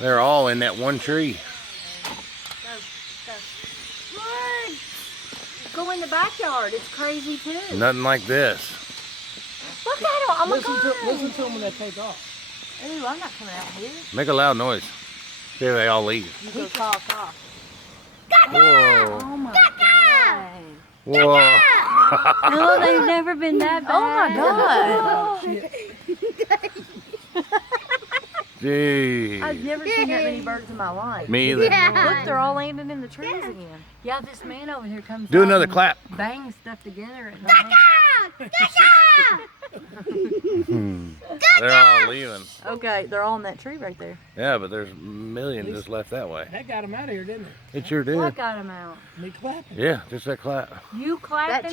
They're all in that one tree. Go in the backyard. It's crazy too. Nothing like this. Look at them. Oh my God. Listen to them when they take off. Ooh, I'm not coming out here. Make a loud noise. There they all leave. You go talk off. Whoa. Oh my God. Whoa. No, they've never been that bad. Oh my God. Jeez. I've never seen that many birds in my life. Me either. Look, they're all landing in the trees again. Yeah, this man over here comes Do out another and clap. bangs stuff together at night. They're all leaving. Okay, they're all in that tree right there. Yeah, but there's millions just left that way. That got them out of here, didn't it? It sure did. What got him out? Me clapping. Yeah, just that clap. You clapping?